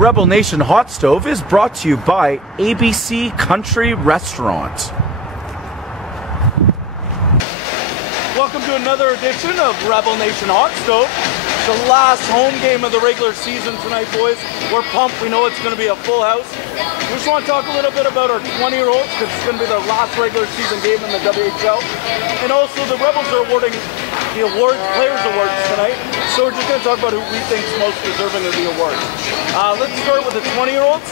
Rebel Nation Hot Stove is brought to you by ABC Country Restaurant. Welcome to another edition of Rebel Nation Hot Stove. The last home game of the regular season tonight, boys. We're pumped. We know it's going to be a full house. We just want to talk a little bit about our 20-year-olds because it's going to be their last regular season game in the WHL. And also the Rebels are awarding the Players Awards tonight. So we're just going to talk about who we think is most deserving of the award. Let's start with the 20-year-olds.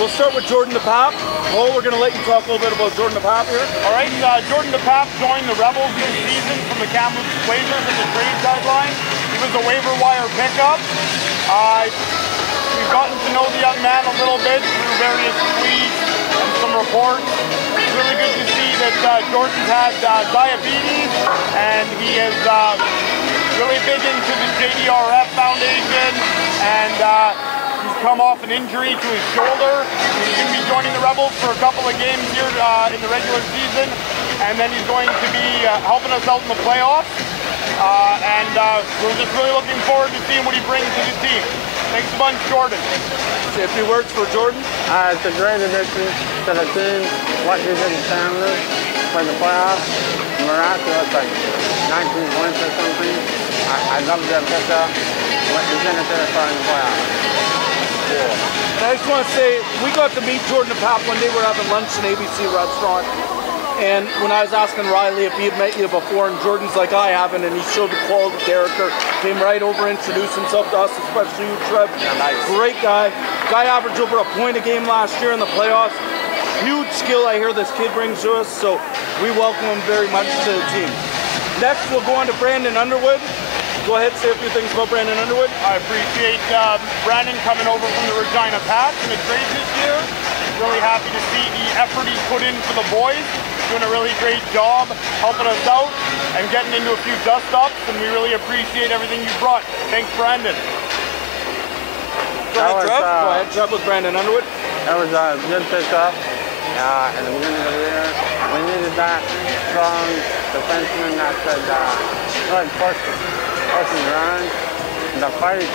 We'll start with Jordan DePape. Oh, we're going to let you talk a little bit about Jordan DePape here. All right, Jordan DePape joined the Rebels this season from the Kamloops Blazers at the trade deadline. He was a waiver wire pickup. We've gotten to know the young man a little bit through various tweets and some reports. It's really good to see that Jordan's had diabetes, and he is really big into the JDRF Foundation, and he's come off an injury to his shoulder. He's going to be joining the Rebels for a couple of games here in the regular season, and then he's going to be helping us out in the playoffs. We're just really looking forward to seeing what he brings to the team. Thanks a bunch, Jordan. Say a few words for Jordan. It's a great addition to the team. What he did in Canada for the playoffs, miraculous, like 19 points or something. I love that pickup. What he's going to do for in the playoffs. Cool. And I just want to say, we got to meet Jordan DePape one day. We were having lunch in ABC restaurant. And when I was asking Riley if he had met you before, and Jordan's like, I haven't, and he showed the quality character, came right over, introduced himself to us, especially you, Trev. Yeah, nice. Great guy. Guy averaged over a point a game last year in the playoffs. Huge skill I hear this kid brings to us, so we welcome him very much to the team. Next, we'll go on to Brandon Underwood. Go ahead, say a few things about Brandon Underwood. I appreciate Brandon coming over from the Regina Pats in the trade this year. Really happy to see the effort he's put in for the boys. Doing a really great job helping us out and getting into a few dust-ups, and we really appreciate everything you brought. Thanks, Brandon. Go ahead, Trev. Go ahead, Trev with Brandon Underwood. That was a good pickup in the beginning of the year. We needed that strong defenseman that could really push and run. The fight,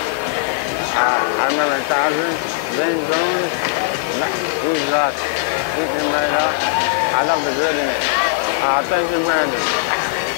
I remember Thousand, Zane Jones, he's eating him right up. I love the grit in it. Thank you, Brandon.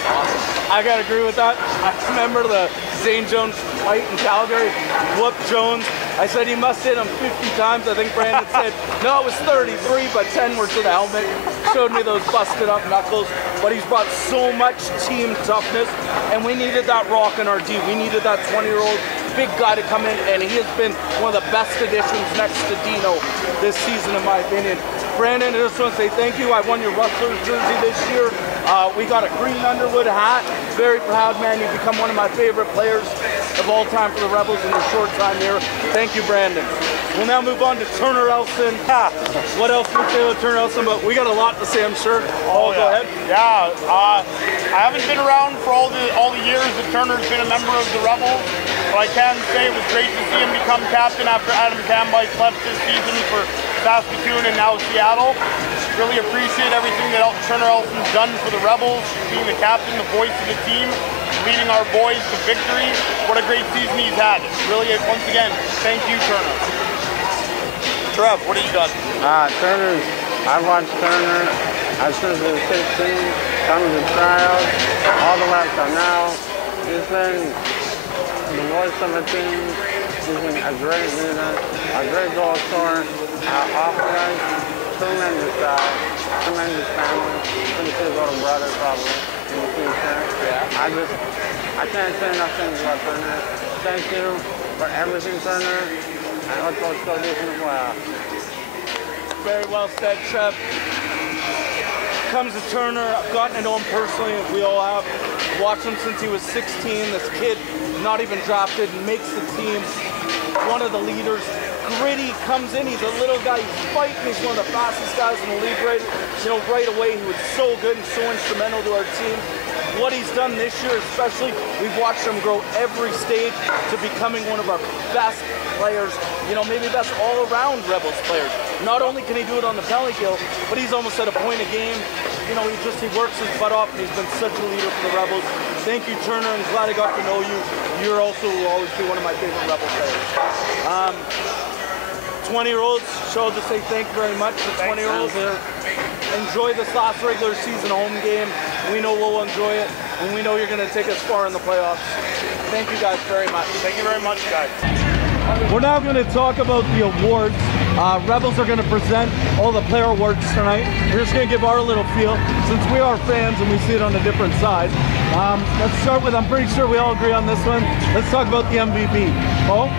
Awesome. I gotta agree with that. I remember the Zane Jones fight in Calgary. Whooped Jones. I said he must hit him 50 times. I think Brandon said, no, it was 33, but 10 were to the helmet. Showed me those busted up knuckles. But he's brought so much team toughness, and we needed that rock in our D. We needed that 20-year-old big guy to come in, and he has been one of the best additions next to Dino this season, in my opinion. Brandon, I just want to say thank you. I won your Rustlers jersey this year. We got a green Underwood hat. Very proud, man. You've become one of my favorite players of all time for the Rebels in your short time here. Thank you, Brandon. We'll now move on to Turner Elson. What else can we say about Turner Elson? But we got a lot to say, I'm sure. Oh, go ahead. Yeah, I haven't been around for all the years that Turner's been a member of the Rebels, but I can say it was great to see him become captain after Adam Cambice left this season for Saskatoon and now Seattle. Really appreciate everything that Turner Elson's done for the Rebels, being the captain, the voice of the team, leading our boys to victory. What a great season he's had. Really, once again, thank you, Turner. Trev, what do you got? I've watched Turner since he was 16, some of the trials, all the way up to now. He's been the voice of the team. He's been a great leader, a great goal scorer, off the ice, tremendous guy, tremendous family. Pretty sure little brother probably in the future. Yeah. I can't say enough things about Turner. Thank you for everything, Turner. And let's go do some playoffs. Very well said, Trev. Comes to Turner, I've gotten to know him personally, we all have. Watched him since he was 16. This kid, not even drafted, makes the team. One of the leaders. Gritty, comes in, he's a little guy, he's fighting, he's one of the fastest guys in the league right away. He was so good and so instrumental to our team. What he's done this year especially, we've watched him grow every stage to becoming one of our best players, maybe best all-around Rebels players. Not only can he do it on the penalty kill, but he's almost at a point a game. He works his butt off, and he's been such a leader for the Rebels. Thank you, Turner, and glad I got to know you. You're also will always be one of my favorite Rebel players. 20-year-olds, show to say thank you very much to the 20-year-olds. Enjoy this last regular season home game. We know we'll enjoy it, and we know you're going to take us far in the playoffs. Thank you guys very much. Thank you very much, guys. We're now going to talk about the awards. Rebels are going to present all the player awards tonight. We're just going to give our little feel, since we are fans and we see it on a different side. Let's start with, I'm pretty sure we all agree on this one. Let's talk about the MVP. Paul?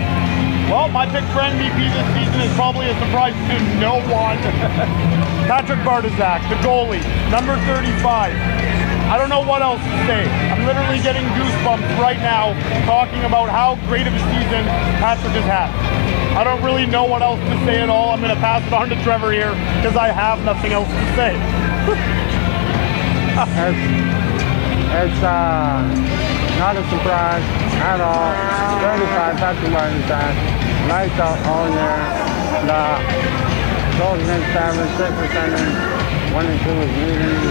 Well, my pick for MVP this season is probably a surprise to no one. Patrick Bartizak, the goalie, number 35. I don't know what else to say. I'm literally getting goosebumps right now talking about how great of a season Patrick has had. I don't really know what else to say at all. I'm going to pass it on to Trevor here because I have nothing else to say. It's not a surprise at all. 35 Patrick Bartizak, lights out all year. The goals against average, 6 percentage, 1 and 2 is leading.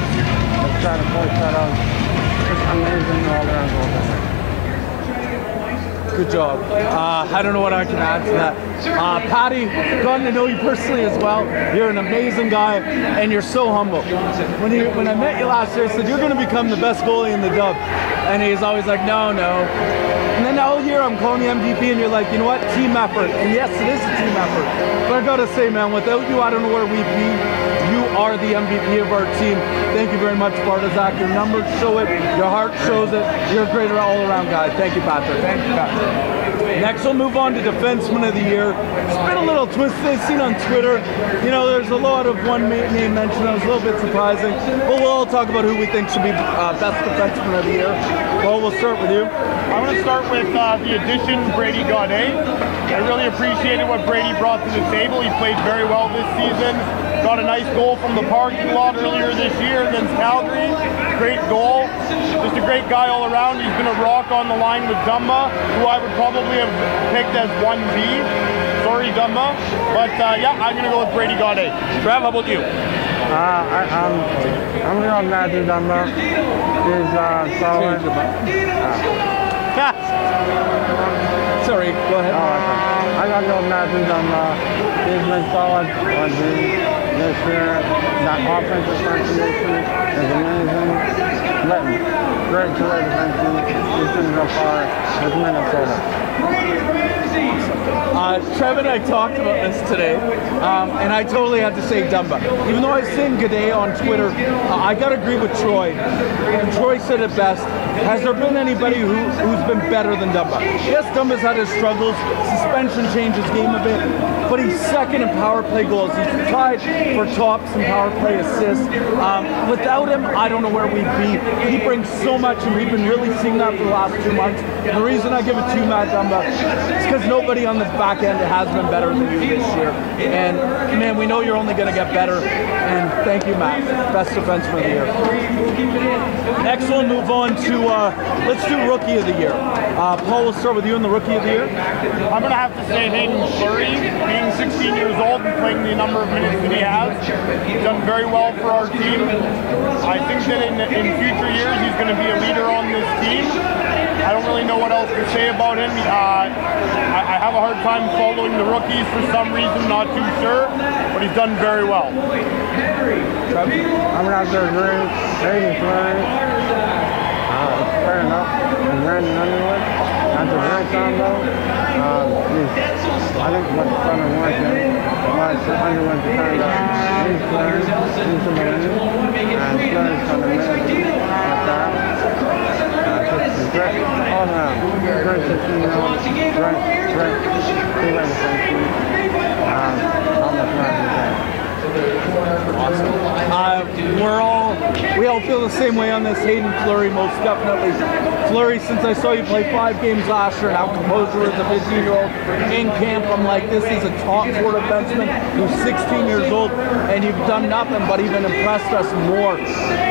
Let's try to push that out. Just amazing all around goaltender. Good job. I don't know what I can add to that. Patty, gotten to know you personally as well. You're an amazing guy, and you're so humble. When I met you last year, I said, you're going to become the best goalie in the dub. And he's always like, no. And then all year I'm calling you MVP, and you're like, you know what, team effort. And yes, it is a team effort. But I got to say, man, without you, I don't know where we'd be. You are the MVP of our team. Thank you very much, Bartizak. Your numbers show it. Your heart shows it. You're a great all-around guy. Thank you, Patrick. Thank you, Patrick. Next, we'll move on to Defenseman of the Year. It's been a little twisted. I've seen on Twitter, you know, there's a lot of one name mentioned. That was a little bit surprising. But we'll all talk about who we think should be best Defenseman of the Year. Well, we'll start with you. I'm going to start with the addition, Brady Gaudet. I really appreciated what Brady brought to the table. He played very well this season. Got a nice goal from the parking lot earlier this year against Calgary. Great goal. Just a great guy all around. He's been a rock on the line with Dumba, who I would probably have picked as 1B. Sorry, Dumba. But yeah, I'm going to go with Brady Gaudet. Trav, how about you? I'm going to go with Matthew Dumba. He's solid. Sorry, go ahead. I got to go with Matthew Dumba. He's been solid on this year. That offensive contribution is amazing. Great career defenseman. He's going to go far with Minnesota. Trev and I talked about this today, and I totally had to say Dumba. Even though I seen Gaudet on Twitter, I got to agree with Troy. And Troy said it best. Has there been anybody who's been better than Dumba? Yes, Dumba's had his struggles. Suspension changed his game a bit, but he's second in power play goals. He's tied for tops in power play assists. Without him, I don't know where we'd be. He brings so much, and we've been really seeing that for the last 2 months. And the reason I give it to Matt Dumba is because nobody on the back end has been better than you this year. And man, we know you're only going to get better. And thank you, Matt. Best defenseman of the year. Next, we'll move on to let's do Rookie of the Year. Paul, we'll start with you in the Rookie of the Year. I'm going to have to say Hayden Fleury, being 16 years old and playing the number of minutes that he has. He's done very well for our team. I think that in future years he's going to be a leader on this team. I don't really know what else to say about him. I have a hard time following the rookies for some reason, not too sure, but he's done very well. I'm going to have to agree. Hayden Fleury, fair enough. And Brandon Underwood, that's a great combo. I think what's going to work is Underwood's kind of he's Fleury, he's a millennial, and Fleury's kind of managing at that. Great all around. Great 16-year-old. Great two-way defenseman. Almost not Awesome. We all feel the same way on this. Hayden Fleury, most definitely. Fleury, since I saw you play 5 games last year, now composure as a 15-year-old in camp, I'm like, this is a top 4 defenseman who's 16 years old, and you've done nothing but even impressed us more.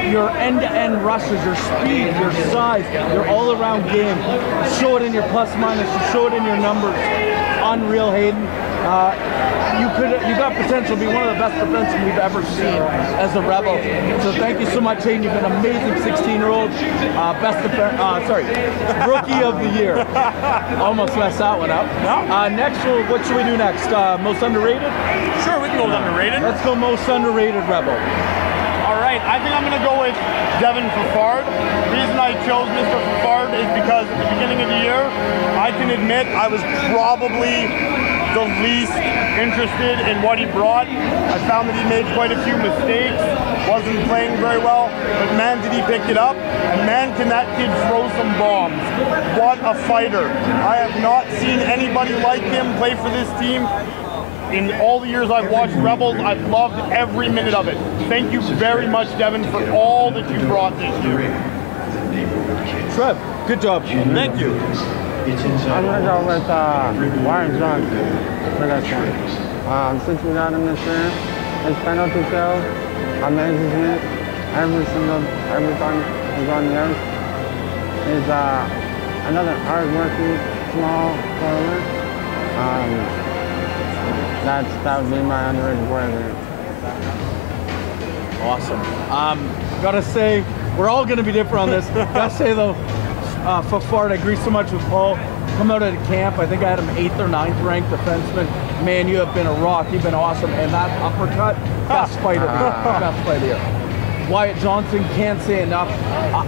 Your end-to-end rushes, your speed, your size, your all-around game. You show it in your plus minus, you show it in your numbers. Unreal, Hayden. You got potential to be one of the best defensemen we've ever seen as a Rebel. So thank you so much, Hayden. You've been an amazing 16-year-old. Rookie of the year. Almost messed that one up. Next, what should we do next? Most underrated? Sure, we can go with underrated. Let's go most underrated Rebel. All right, I think I'm going to go with Devin Fafard. The reason I chose Mr. Fafard is because at the beginning of the year, I can admit I was probably the least interested in what he brought. I found that he made quite a few mistakes, wasn't playing very well, but man, did he pick it up, and man, can that kid throw some bombs. What a fighter. I have not seen anybody like him play for this team. In all the years I've watched Rebels, I've loved every minute of it. Thank you very much, Devin, for all that you brought this year. Trev, good job. Thank you. I'm going to go with Wyatt Johnson for this one. Since we got him this year, his penalty kill amazes me every time he's on the ice. He's another hard-working, small forward. That would be my underrated player. Awesome. Gotta say, we're all gonna be different on this. Gotta say though, Fafard, I agree so much with Paul. Come out at camp, I think I had him 8th or 9th ranked defenseman. Man, you have been a rock. You've been awesome. And that uppercut, best fighter, best fight here. Wyatt Johnson, can't say enough.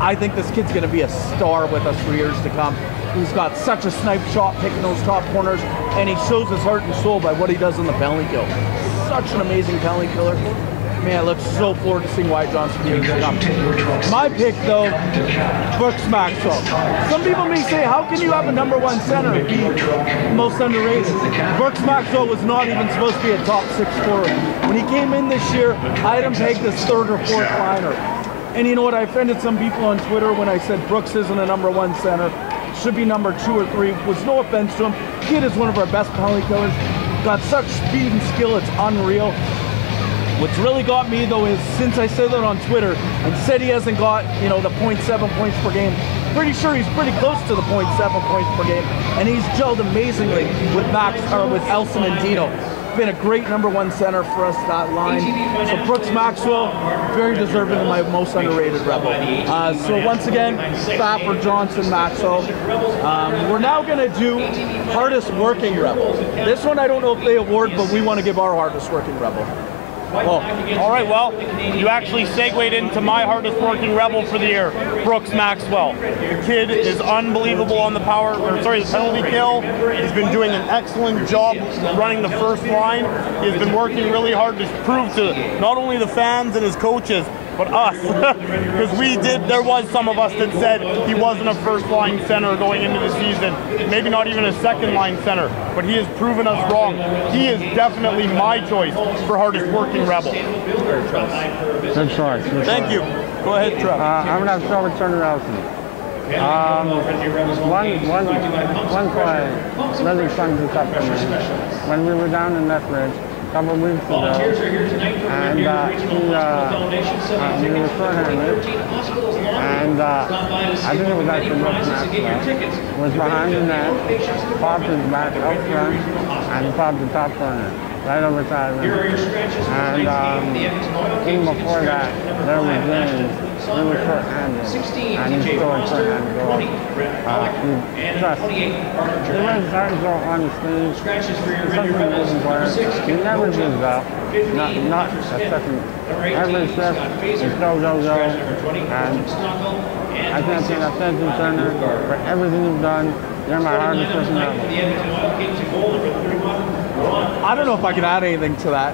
I think this kid's gonna be a star with us for years to come. He's got such a snipe shot picking those top corners, and he shows his heart and soul by what he does in the penalty kill. Such an amazing penalty killer. Man, I look so forward to seeing Wyatt Johnson here to come. My pick, though, Brooks Maxwell. Some people may say, how can you have a #1 center and be most underrated? Brooks Maxwell was not even supposed to be a top 6 scorer. When he came in this year, I had him pegged as 3rd or 4th liner. And you know what? I offended some people on Twitter when I said Brooks isn't a #1 center. Should be number 2 or 3. Was no offense to him. Kid is one of our best penalty killers. Got such speed and skill, it's unreal. What's really got me though is since I said that on Twitter and said he hasn't got, you know, the 0.7 points per game, pretty sure he's pretty close to the 0.7 points per game, and he's gelled amazingly with with Elson and Dino. Been a great #1 center for us, that line. So Brooks Maxwell, very deserving of my most underrated Rebel. So once again, Fafard, Johnson, Maxwell. We're now gonna do hardest working Rebel. This one I don't know if they award, but we want to give our hardest working Rebel. Oh, all right, well, you actually segued into my hardest working Rebel for the year, Brooks Maxwell. The kid is unbelievable on the the penalty kill. He's been doing an excellent job running the first line. He's been working really hard to prove to not only the fans and his coaches, but us, because there was some of us that said he wasn't a first-line center going into the season, maybe not even a second-line center, but he has proven us wrong. He is definitely my choice for hardest working Rebel. Good choice. Thank you. Go ahead, Trev. I'm going to have to start with Turner Elson. One play really summed this up for me. When we were down in Lethbridge, a couple of weeks ago, and he was short-handed, and I think it was actually Brooks Maxwell, was behind the net, popped his back up front, and popped the top corner, right over side rim. And even before that, there was James, he was short-handed, and he scored short-handed goal. He was starting to go on the stage. He's such an amazing player. He never gives up. Not a second. Every shift is go, and I can't say enough. Thank you, Turner, for everything you've done. You're my hardest person ever. I don't know if I can add anything to that.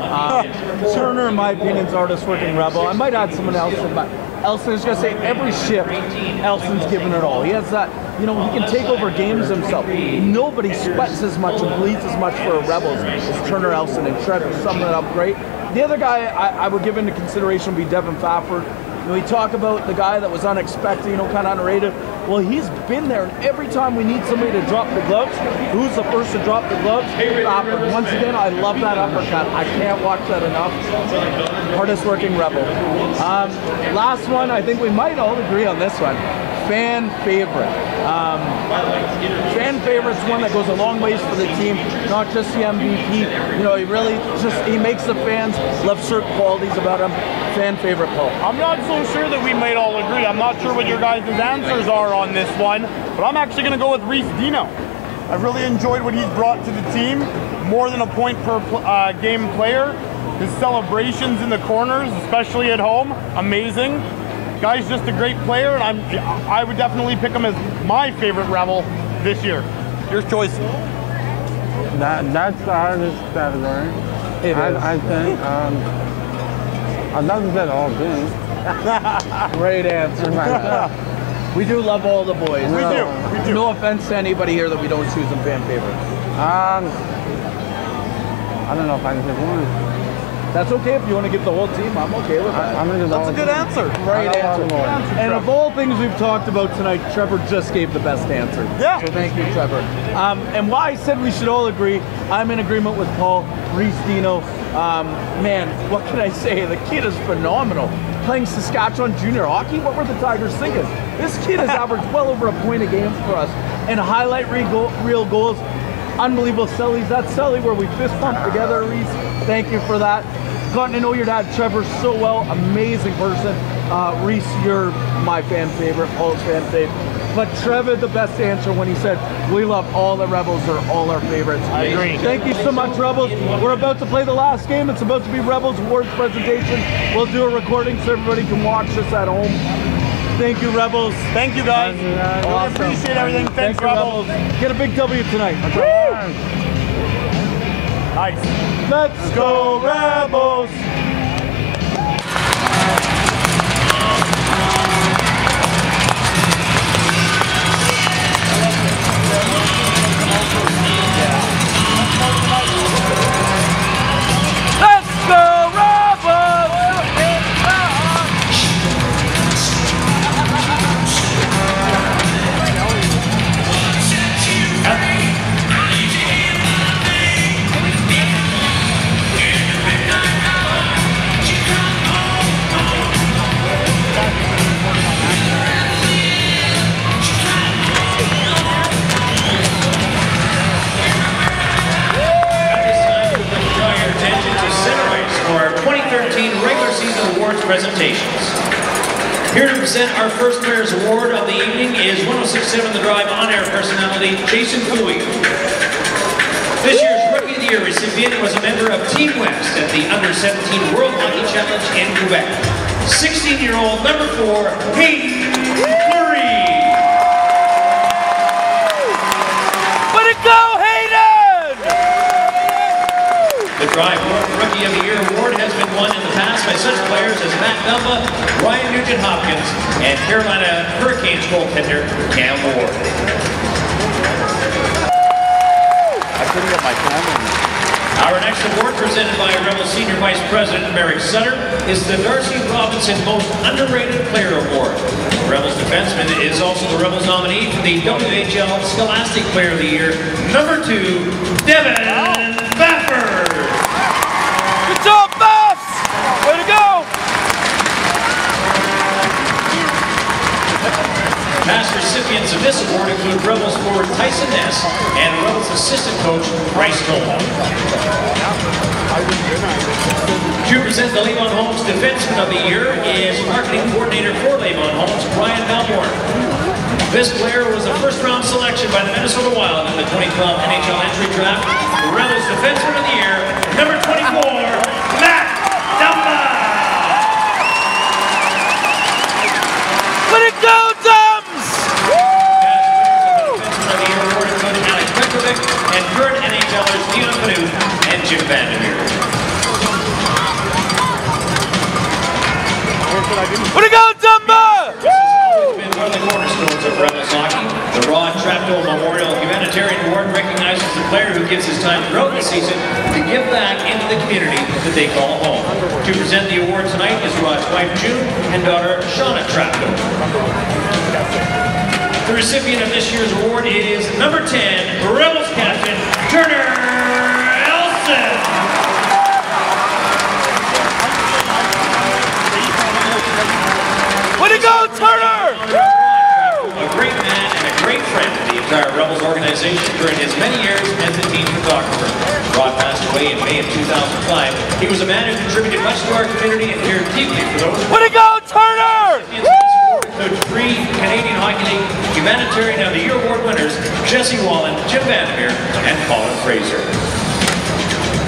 Turner, in my opinion, is hardest working Rebel. I might add someone else, but Elson is going to say every shift, Elson's giving it all. He has that, you know, he can take over games himself. Nobody sweats as much and bleeds as much for Rebels as Turner, Elson, and Trev is summing it up great. The other guy I would give into consideration would be Devin Fafard. You know, we talk about the guy that was unexpected, you know, kind of underrated. Well, he's been there, and every time we need somebody to drop the gloves, who's the first to drop the gloves? Fafard. Once again, I love that uppercut. I can't watch that enough. Hardest working Rebel. Last one, I think we might all agree on this one. Fan favorite. fan favorite's one that goes a long ways for the team, not just the MVP. You know, he makes the fans love certain qualities about him. Fan favorite, Paul. I'm not so sure that we might all agree. I'm not sure what your guys' answers are on this one, but I'm actually going to go with Reese Dino. I've really enjoyed what he's brought to the team. More than a point per game player. His celebrations in the corners, especially at home, amazing. Guy's just a great player, and I would definitely pick him as my favorite Rebel this year. Your choice. That's the hardest category. I think. I'd love to say all things. Great answer. We do love all the boys. We do. No offense to anybody here that we don't choose them fan favorite. I don't know if I can pick one. That's okay if you want to get the whole team. I'm okay with that. That's a good answer. Great answer. And of all things we've talked about tonight, Trevor just gave the best answer. Yeah. So thank you, Trevor. And why I said we should all agree, I'm in agreement with Paul. Reese Dino, man, what can I say? The kid is phenomenal. Playing Saskatchewan junior hockey, what were the Tigers thinking? This kid has averaged well over a point a game for us and highlight real goals. Unbelievable sellies. That selly where we fist pumped together, Reese. Thank you for that. Gotten to know your dad, Trevor, so well. Amazing person. Reese, you're my fan favorite. Paul's fan favorite. But Trevor, the best answer when he said, we love all the Rebels. They're all our favorites. I agree. Thank you so much, Rebels. We're about to play the last game. It's about to be Rebels Awards presentation. We'll do a recording so everybody can watch this at home. Thank you, Rebels. Thank you, guys. Awesome. I appreciate everything. Thanks, Rebels. Get a big W tonight. Nice. Let's go, Rebels! Let's go, Rebels! Regular season awards presentations. Here to present our first Players Award of the evening is 106.7 The Drive on-air personality Jason Cooley. This year's Rookie of the Year recipient was a member of Team West at the Under-17 World Hockey Challenge in Quebec. 16-year-old number 4, Hayden Fleury. Way to go, Hayden! The Drive World Rookie of the Year award has been won in the past by such players as Matt Dumba, Ryan Nugent-Hopkins, and Carolina Hurricanes goaltender Cam Ward. I couldn't get my camera. Our next award, presented by Rebel Senior Vice President Merrick Sutter, is the Darcy Robinson Most Underrated Player Award. Rebels defenseman is also the Rebels nominee for the WHL Scholastic Player of the Year, number 2, Devin Bafford. Good job, Bass! Way to go! Past recipients of this award include Rebels forward Tyson Ness and Rebels assistant coach Bryce Nolan. To present the Levon Holmes Defenseman of the Year is Marketing Coordinator for Levon Holmes, Brian Melbourne. This player was a first-round selection by the Minnesota Wild in the 2012 NHL entry draft. The Rebels Defenseman of the Year, number 24, Matt Dumba. Way to go, Dums! Defenseman of the Year awarded to Alex Petrovic and current NHLers Dion Panu and Jim Vandermeer. Way to go, Dumba! Been one of the cornerstones of Rebels hockey. The Rod Trapdoor Memorial Humanitarian Award recognizes the player who gives his time throughout the season to give back into the community that they call home. To present the award tonight is Rod's wife June and daughter Shauna Trapdoor. The recipient of this year's award is number 10, Rebels captain Turner Elson. Way to go, Turner! A great man and a great friend to the entire Rebels organization during his many years as a team photographer. Rod passed away in May of 2005. He was a man who contributed much to our community and cared deeply for those. Way to go, Turner! The 3 Canadian Hockey League Humanitarian of the Year Award winners, Jesse Wallen, Jim Vandermeer, and Colin Fraser.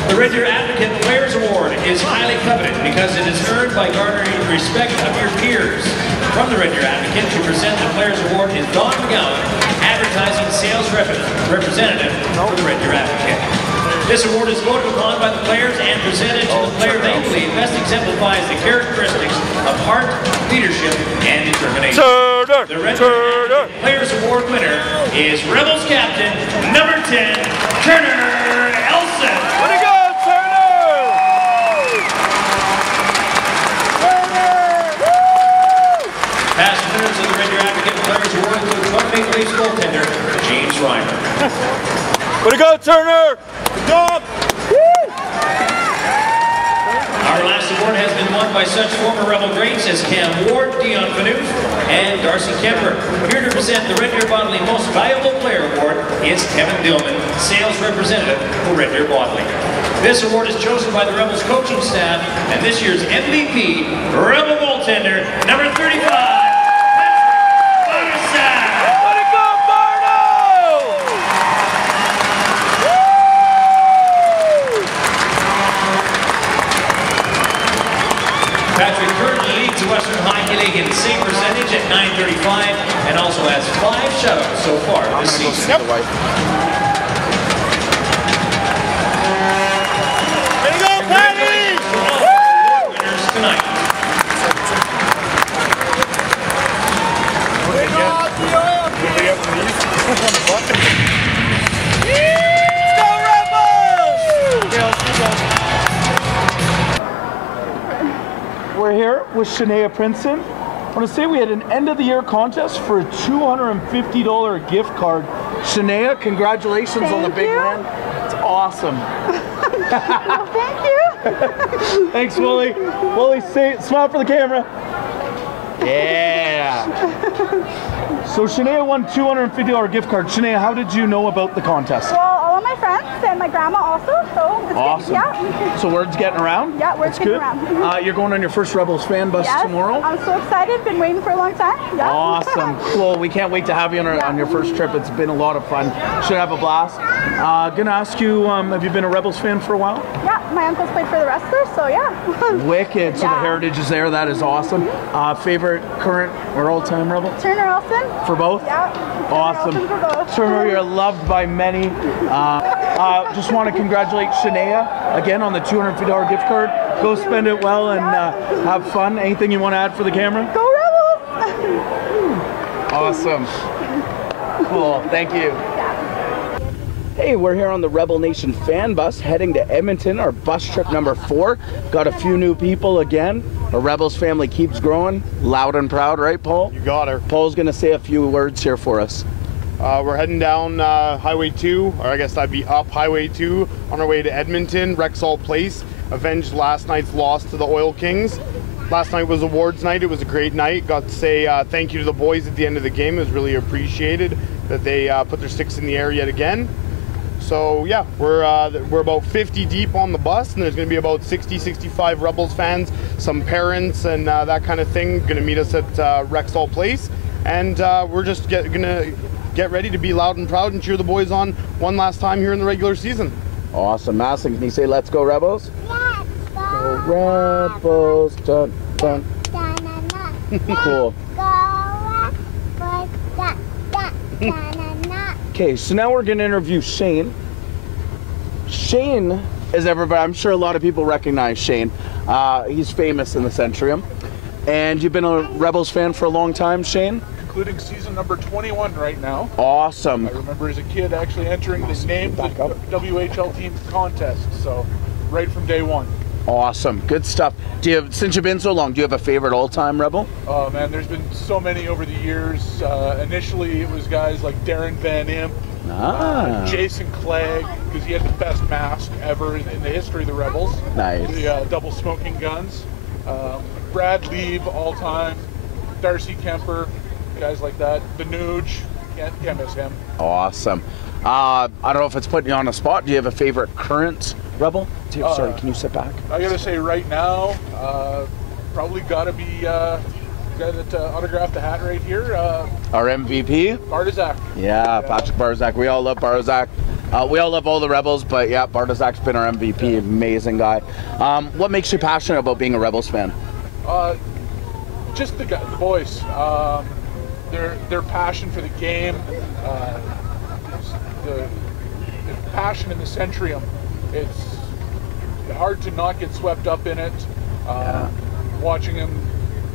The Red Deer Advocate Players Award is highly coveted because it is earned by garnering the respect of your peers. From the Red Deer Advocate, to present the Players Award is Don McGowan, advertising sales representative for the Red Deer Advocate. This award is voted upon by the players and presented to the player they believe best exemplifies the characteristics of heart, leadership, and determination. Turner! The Red Deer Players Award winner is Rebels captain number 10, Turner Elson. Way to go, Turner! Past winners of the Red Deer Advocate Players Award include North Maple Leafs goaltender James Reimer. Way to go, Turner! Good job! Our last award has been won by such former Rebel greats as Cam Ward, Dion Phaneuf, and Darcy Kemper. Here to present the Red Deer Bodley Most Valuable Player Award is Kevin Dillman, sales representative for Red Deer Bodley. This award is chosen by the Rebels coaching staff, and this year's MVP, Rebel goaltender, number 35. Patrick currently leads the Western Hockey League in save percentage at .935 and also has 5 shutouts so far this season. Way to go, Patty! Winners tonight. We're here with Shania Princeton. I want to say we had an end of the year contest for a $250 gift card. Shania, congratulations on the big win. It's awesome. Well, thank you. Thanks, Wooly. Wooly, smile for the camera. Yeah. So Shania won $250 gift card. Shania, how did you know about the contest? Well, all of my friends and my grandma also, so it's Awesome. good. Yeah. So word's getting around? Yeah, word's That's getting good. around. You're going on your first Rebels fan bus Yes, tomorrow? I'm so excited. Been waiting for a long time. Yeah. Awesome. Cool. We can't wait to have you on your first trip. It's been a lot of fun. Should have a blast. Gonna ask you, have you been a Rebels fan for a while? Yeah, my uncle's played for the Wrestlers, so yeah. Wicked. So the Yeah. heritage is there. That is awesome. Favorite, current, or all-time Rebel? Turner Elson. For both? Yeah. Awesome. Turner Elson for both. Turner, you're loved by many. Just want to congratulate Shania again on the $250 gift card. Go spend it well and have fun. Anything you want to add for the camera? Go Rebels! Awesome. Cool. Thank you. Hey, we're here on the Rebel Nation fan bus heading to Edmonton, our bus trip number 4. Got a few new people again. The Rebels family keeps growing, loud and proud, right, Paul? You got her. Paul's going to say a few words here for us. We're heading down Highway 2, or I guess that'd be up Highway 2, on our way to Edmonton, Rexal Place. Avenged last night's loss to the Oil Kings. Last night was awards night. It was a great night. Got to say thank you to the boys at the end of the game. It was really appreciated that they put their sticks in the air yet again. So yeah, we're about 50 deep on the bus, and there's going to be about 60-65 Rebels fans, some parents, and that kind of thing. Going to meet us at Rexal Place, and we're just going to get ready to be loud and proud and cheer the boys on one last time here in the regular season. Awesome. Madison, can you say let's go Rebels? Let's go Rebels. Dun, dun. Cool. Okay, so now we're going to interview Shane. Shane is everybody. I'm sure a lot of people recognize Shane. He's famous in the Centrium. And you've been a Rebels fan for a long time, Shane? Including season number 21 right now. Awesome. I remember as a kid actually entering the name the WHL team contest, so right from day one. Awesome. Good stuff. Since you've been so long, do you have a favorite all-time Rebel? Oh man, there's been so many over the years. Initially it was guys like Darren Van Imp, Jason Clegg, because he had the best mask ever in the history of the Rebels. Nice. The double smoking guns. Brad Lieb, all-time. Darcy Kemper, guys like that. The Nuge, can't miss him. Awesome. I don't know if it's putting you on the spot. Do you have a favorite current Rebel? Sorry, can you sit back? I gotta say right now, probably gotta be guy that autographed the hat right here. Our MVP? Bartizak. Yeah, Patrick Bartizak. We all love Bartizak. We all love all the Rebels, but yeah, Bartizak's been our MVP. Amazing guy. What makes you passionate about being a Rebels fan? Just the boys. Their passion for the game, the passion in the Centrium. It's hard to not get swept up in it. Watching them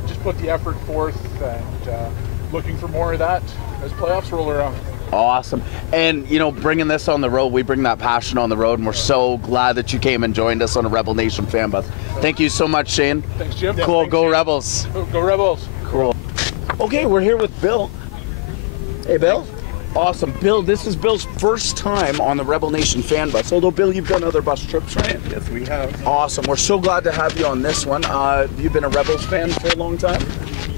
just put the effort forth and looking for more of that as playoffs roll around. Awesome. And, you know, bringing this on the road, we bring that passion on the road, and we're so glad that you came and joined us on a Rebel Nation fan bus. Thank you so much, Shane. Thanks, Jim. Cool. Thanks, Go Jim. Rebels. Go Rebels. Cool. Okay, we're here with Bill. Hey, Bill. Awesome. Bill, this is Bill's first time on the Rebel Nation fan bus. Although, Bill, you've done other bus trips, right? Yes, we have. Awesome. We're so glad to have you on this one. You've been a Rebels fan for a long time?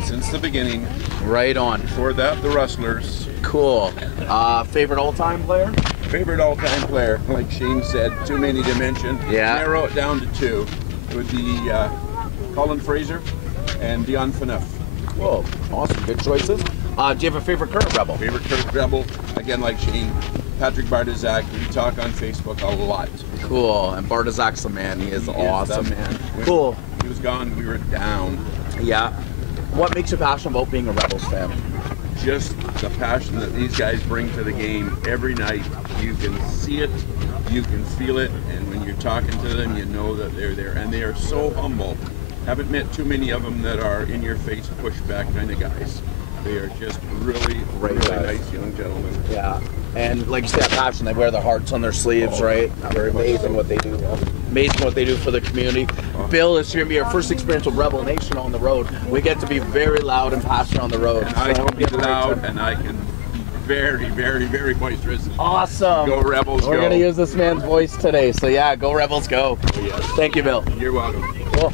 Since the beginning. Right on. Before that, the Rustlers. Cool. Favorite all-time player? Favorite all-time player, like Shane said, too many to mention. Yeah. Narrow it down to two. It would be Colin Fraser and Dion Phaneuf. Cool. Awesome. Good choices. Do you have a favorite current Rebel? Favorite current Rebel, again, like Shane, Patrick Bartizak. We talk on Facebook a lot. Cool. And Bartizak's the man. He is awesome. Is the man. When Cool. he was gone, we were down. Yeah. What makes you passionate about being a Rebels fan? Just the passion that these guys bring to the game every night. You can see it, you can feel it, and when you're talking to them, you know that they're there. And they are so humble. Haven't met too many of them that are in-your-face, pushback kind of guys. They are just really, really nice young gentlemen. Yeah. And like you said, that passion, they wear their hearts on their sleeves, right? They're amazing what they do. Amazing what they do for the community. Bill, it's going to be our first experience with Rebel Nation on the road. We get to be very loud and passionate on the road. And I can be loud, and I can be very, very, very boisterous. Awesome. Go Rebels, We're go. going to use this man's voice today. So yeah, go Rebels, go. Oh, yes. Thank you, Bill. You're welcome. Cool.